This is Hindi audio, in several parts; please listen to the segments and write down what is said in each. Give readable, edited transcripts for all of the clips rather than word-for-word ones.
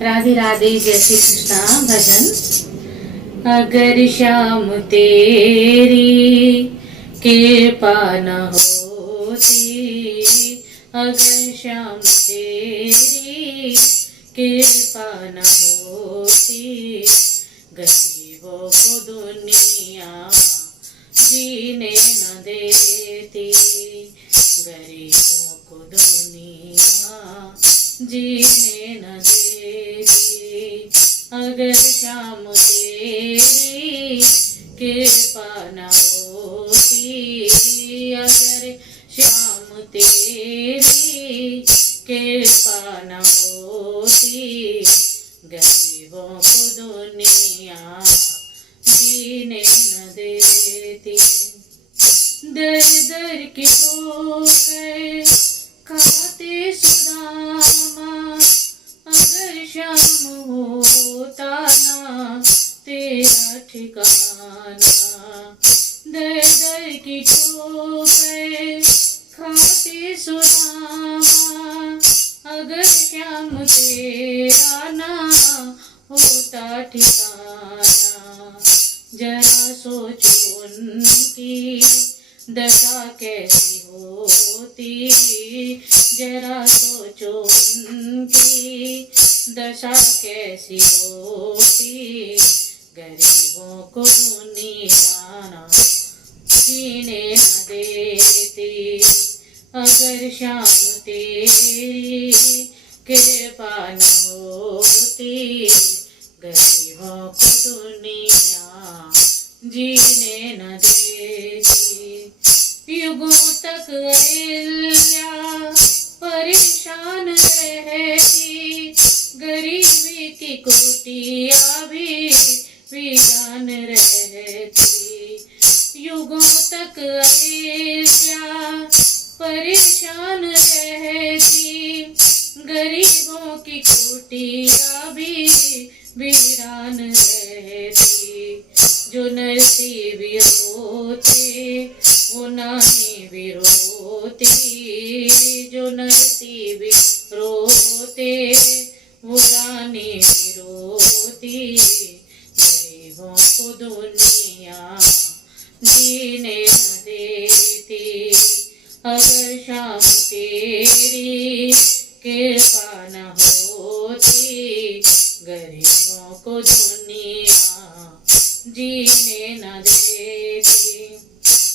राधे राधे, जय श्री कृष्णा। भजन। अगर श्याम तेरी कृपा न होती, अगर श्याम तेरी कृपा न होती, गरीबों को दुनिया जीने न देती, गरीबों को दुनिया जीने न देती। अगर श्याम तेरी कृपा न होती, अगर श्याम तेरी कृपा न होती, गरीबों को दुनिया जीने न देती। दर दर की ठोकर खाते सुदामा, अगर श्याम होता ना तेरा ठिकाना। दर दर की ठोकर खाते सुदामा, अगर श्याम तेरा ना होता ठिकाना। जरा सोचो उनकी दशा कैसी होती, जरा सोचो उनकी दशा कैसी होती, गरीबों को दुनिया ना जीने न देती। अगर श्याम तेरी कृपा न होती, गरीबों को दुनिया जीने न देती। युगों तक अहिल्या परेशान रहती, गरीबी की कुटिया भी वीरान रहती। युगों तक अहिल्या परेशान रहती, गरीबों की कुटिया भी वीरान रहती। जो नरसी भी रोते वो नानी भी रोती, जो नरसी भी रोते वो रानी भी रोती, गरीबों को दुनिया जीने न देती। अगर श्याम तेरी कृपा न होती, गरीबों को दुनिया जीने न देती।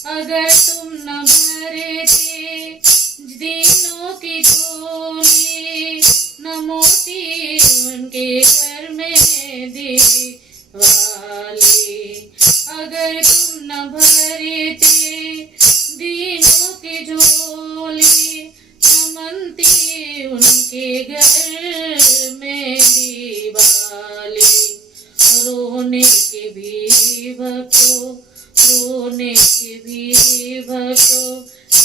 अगर तुम न भरते दीनों की झोली, न मोती उनके घर में दिवाली। अगर तुम न भरते दीनों की झोली, न मनती उनके घर में दिवाली। रोने के भी भक्तों, रोने के भी भक्तों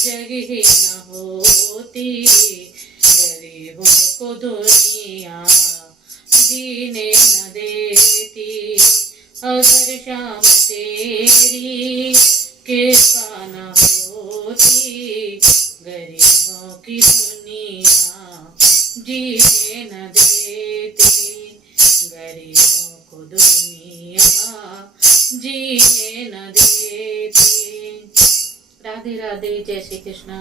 जगह न होती, गरीबों को दुनिया जीने न देती। अगर श्याम तेरी कृपा न होती, गरीबों की दुनिया जीने न देती, गरीबों को दुनिया जीने न देती। राधे राधे, जय श्री कृष्णा।